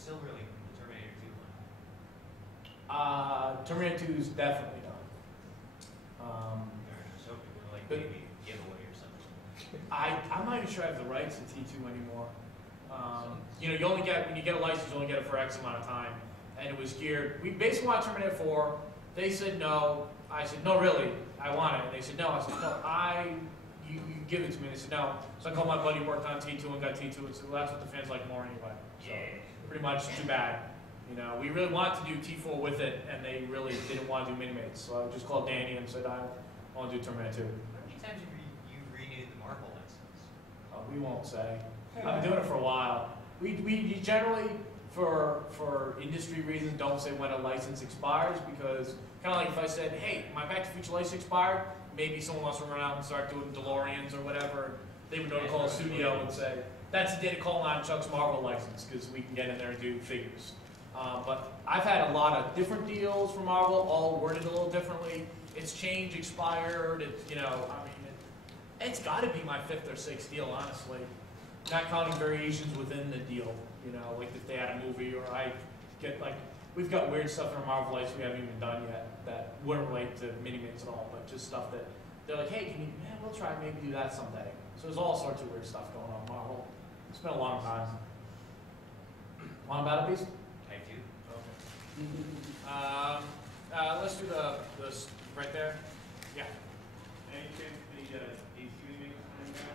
still really the Terminator 2 one? Terminator 2 is definitely done. So people are like maybe giveaway or something. I'm not even sure I have the rights to T2 anymore. You know, you only get, when you get a license, you only get it for X amount of time. And it was geared, we basically wanted Terminator 4. They said no. I said, no, really, I want it. And they said, no. I said, no, you give it to me. They said, no. So I called my buddy who worked on T2 and got T2 and said, well, that's what the fans like more anyway. So pretty much too bad. You know, we really wanted to do T4 with it, and they really didn't want to do MINIMATES. So I just called Danny and said, I want to do Terminator 2. How many times have you renewed the Marvel license? We won't say. I've been doing it for a while. We generally, for industry reasons, don't say when a license expires, because kind of like if I said, hey, my Back to the Future license expired, maybe someone wants to run out and start doing DeLoreans or whatever, they would know to call a studio and say, that's the day to call on Chuck's Marvel license, because we can get in there and do figures. But I've had a lot of different deals for Marvel, all worded a little differently. It's changed, expired, it's, you know, I mean, it's got to be my 5th or 6th deal, honestly. Not counting variations within the deal, you know, like if they had a movie or I get like, we've got weird stuff in our Marvel lights we haven't even done yet that wouldn't relate to MINIMATES at all, but just stuff that they're like, hey, can you, man, we'll try and maybe do that someday. So there's all sorts of weird stuff going on in Marvel. It's been a long time. Want a battle piece? I do. Okay. Let's do this right there. Yeah. Any chance the DC remake is coming back?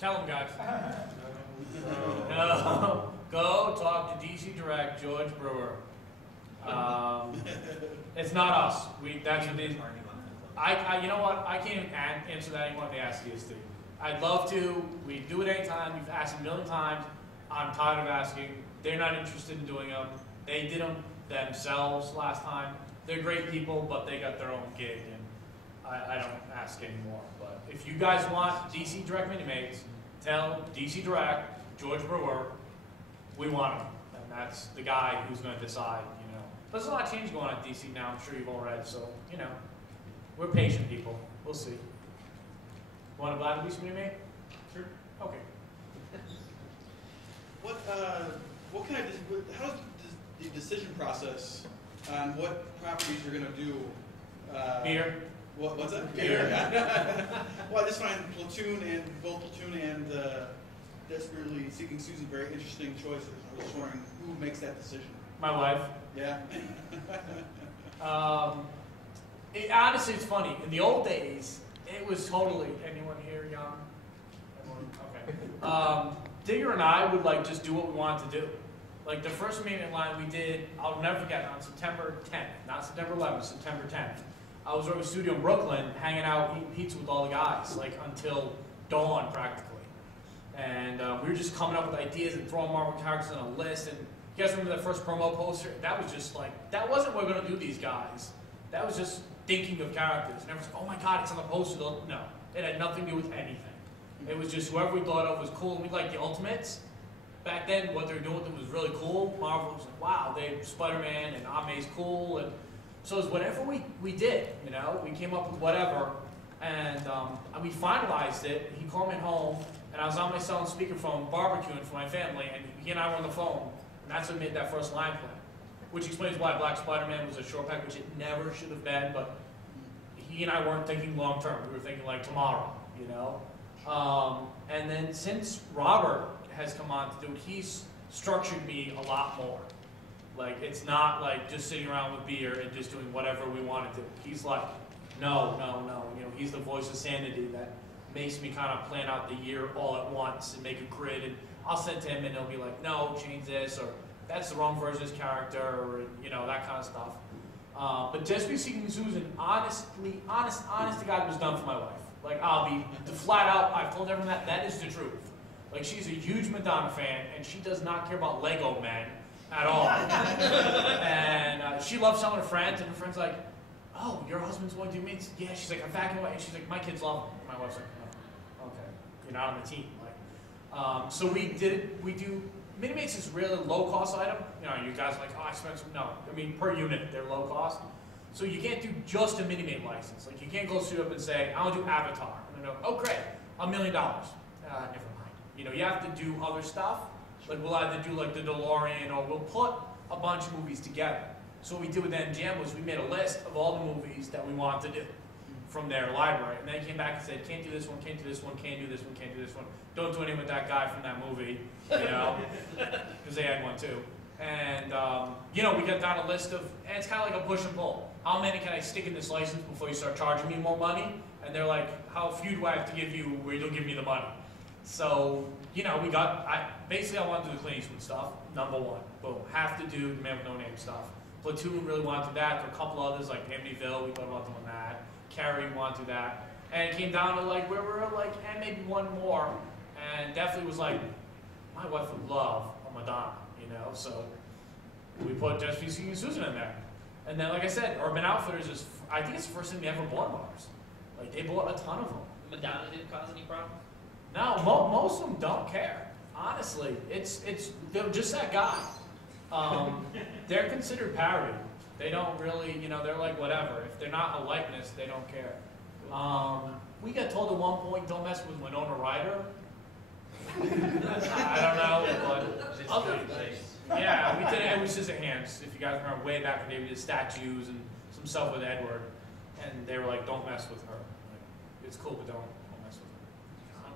Tell them, guys. No. Go talk to DC Direct, George Brewer. It's not us. That's what they. You know what? I can't even answer that anymore. They ask CST. I'd love to. We do it anytime. We've asked a million times. I'm tired of asking. They're not interested in doing them. They did them themselves last time. They're great people, but they got their own gig, and I don't ask anymore. But if you guys want DC Direct MINIMATES, tell DC Direct, George Brewer, we want him. And that's the guy who's going to decide, you know. There's a lot of change going on at DC now, I'm sure you've all read, so, you know, we're patient people. We'll see. Want a Black Beast MINIMATE? Sure. Okay. What kind of, how's the decision process on what properties you're going to do? Beer. What's that? Beer. Well, I just find Platoon and Desperately Seeking Susan very interesting choices. I was just wondering who makes that decision. My wife. Yeah. Honestly, it's funny. In the old days, it was totally, anyone here young? Everyone? Okay. Digger and I would like just do what we wanted to do. Like the first meeting line we did, I'll never forget, on September 10th, not September 11th, September 10th. I was at a studio in Brooklyn, hanging out, eating pizza with all the guys, like until dawn practically. And we were just coming up with ideas and throwing Marvel characters on a list. And you guys remember that first promo poster? That was just like, that wasn't what we're gonna do these guys. That was just thinking of characters. And everyone's like, oh my God, it's on the poster. No, it had nothing to do with anything. It was just whoever we thought of was cool. And we liked the Ultimates. Back then, what they were doing with them was really cool. Marvel was like, wow, Spider-Man and Ame's cool. And so it was whatever we did, you know? We came up with whatever, and we finalized it. He called me home, and I was on my cell and speakerphone barbecuing for my family, and he and I were on the phone. And that's what made that first line play, which explains why Black Spider-Man was a short pack, which it never should have been, but he and I weren't thinking long term. We were thinking like tomorrow, you know? And then since Robert has come on to do it, he's structured me a lot more. Like, it's not like just sitting around with beer and just doing whatever we want to do. He's like, no. You know, he's the voice of sanity that makes me kind of plan out the year all at once and make a grid. And I'll send to him and he'll be like, no, change this, or that's the wrong version of this character, or, you know, that kind of stuff. But Desperately Seeking Susan, honest to God, was done for my wife. Like, I'll be flat out, I've told everyone that is the truth. Like, she's a huge Madonna fan, and she does not care about Lego men at all. And she loves telling her friends, and her friend's like, oh, your husband's going to do MINIMATES? Yeah, she's like, I'm back in, and she's like, my kids love him. My wife's like, oh, okay, you're not on the team. Like, so we do, MINIMATES is really a low-cost item. You know, you guys are like, oh, expensive. No, I mean, per unit, they're low cost. So you can't do just a MINIMATE license. Like, you can't go straight up and say, I want to do Avatar. And they're like, oh, great, $1 million. Never mind. You know, you have to do other stuff. Like we'll either do like the DeLorean or we'll put a bunch of movies together. So what we did with MGM was we made a list of all the movies that we wanted to do from their library. And they came back and said, can't do this one, can't do this one, can't do this one, can't do this one. Don't do anything with that guy from that movie, you know, because they had one too. And, you know, we got down a list of, and it's kind of like a push and pull. How many can I stick in this license before you start charging me more money? And they're like, how few do I have to give you where you'll give me the money? So, you know, we got, basically I want to do the Clint Eastwood stuff, number one. Boom. Have to do the Man with No Name stuff. Platoon really wanted to do that. There were a couple others like Amityville, we thought about doing that. Carrie wanted to do that. And it came down to like where we were like, and maybe one more. And definitely was like, my wife would love a Madonna, you know? So we put Josephine and Susan in there. And then, like I said, Urban Outfitters is, I think it's the first thing they ever bought bars. Like, they bought a ton of them. Madonna didn't cause any problems? No, most of them don't care. Honestly, they're just that guy. They're considered parody. They don't really, you know, they're like whatever. If they're not a likeness, they don't care. We got told at one point, don't mess with Winona Ryder. I don't know, but other yeah, we did it. It was Scissorhands. If you guys remember, way back in the day, we did statues and some stuff with Edward, and they were like, "Don't mess with her. Like, it's cool, but don't mess with her.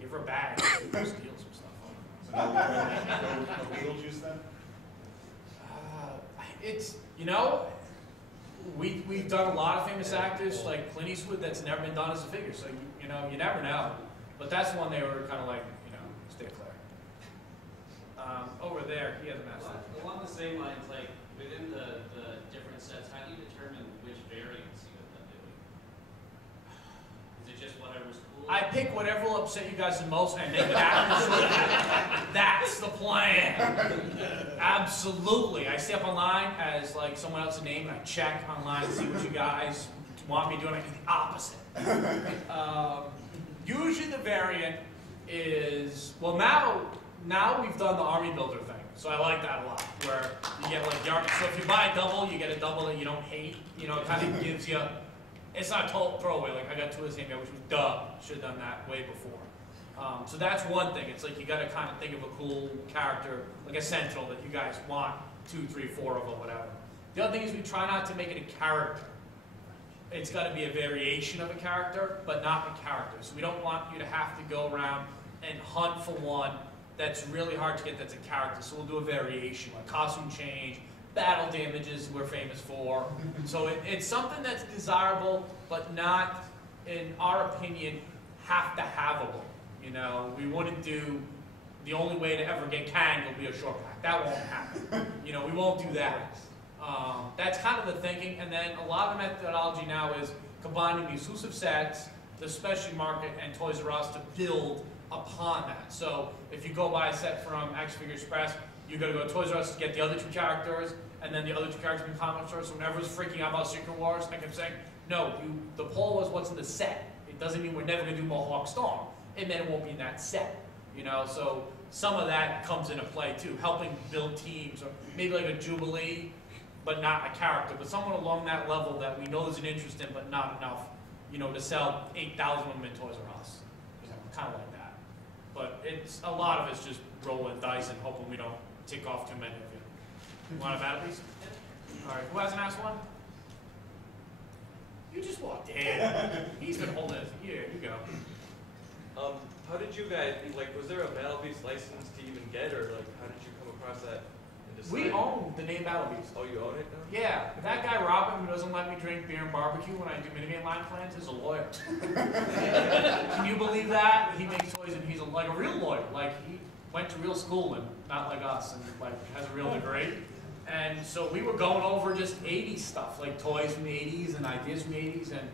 Give her a bag. Steal some stuff." So no Beetlejuice then? It's, you know, we've done a lot of famous actors like Clint Eastwood that's never been done as a figure. So you know, you never know. But that's one they were kind of like, you know, stay clear. Over there, he has a mask. Along the same lines, like within the different sets, how do you determine which variants you end up doing? Is it just whatever's cool? I pick whatever will upset you guys the most and make that. That's the plan. Absolutely. I stay up online as like someone else's name and I check online and see what you guys want me doing. I do the opposite. Usually the variant is, well now we've done the army builder thing. So I like that a lot, where you get like the army, so if you buy a double, you get a double that you don't hate. You know, it kind of gives you, it's not a total throwaway, like I got two of the same guy, which was duh, should have done that way before. So that's one thing, it's like you gotta kind of think of a cool character, like a Sentinel that you guys want 2, 3, 4 of or whatever. The other thing is we try not to make it a character. It's got to be a variation of a character, but not a character. So we don't want you to have to go around and hunt for one that's really hard to get that's a character. So we'll do a variation, like costume change, battle damages we're famous for. So it's something that's desirable, but not, in our opinion, have to haveable. You know, we wouldn't do, the only way to ever get Kang will be a short pack. That won't happen. You know, we won't do that. That's kind of the thinking, and then a lot of the methodology now is combining the exclusive sets, the specialty market, and Toys R Us to build upon that. So if you go buy a set from Action Figure Express, you got to go to Toys R Us to get the other 2 characters, and then the other 2 characters in comic stores. So whenever I was freaking out about Secret Wars, I kept saying, no, the poll was what's in the set. It doesn't mean we're never going to do Mohawk Storm. It meant it won't be in that set. You know, so some of that comes into play too, helping build teams, or maybe like a Jubilee, but not a character, but someone along that level that we know there's an interest in, but not enough, you know, to sell 8,000 of them in Toys R Us. You know, kind of like that. But it's, a lot of it's just rolling dice and hoping we don't tick off too many of you. Want a battle piece? All right, who hasn't asked one? You just walked in. He's been holding it. Here, you go. How did you guys, like, was there a Battle Beast license to even get, or like, how did you come across that? We own the name Battle Beast. Oh, you own it now? Yeah, that guy Robin who doesn't let me drink beer and barbecue when I do Minimate line plans is a lawyer. Can you believe that? He makes toys and he's like a real lawyer. Like he went to real school and not like us and like has a real degree. And so we were going over just 80s stuff, like toys from the 80s and ideas from the 80s, and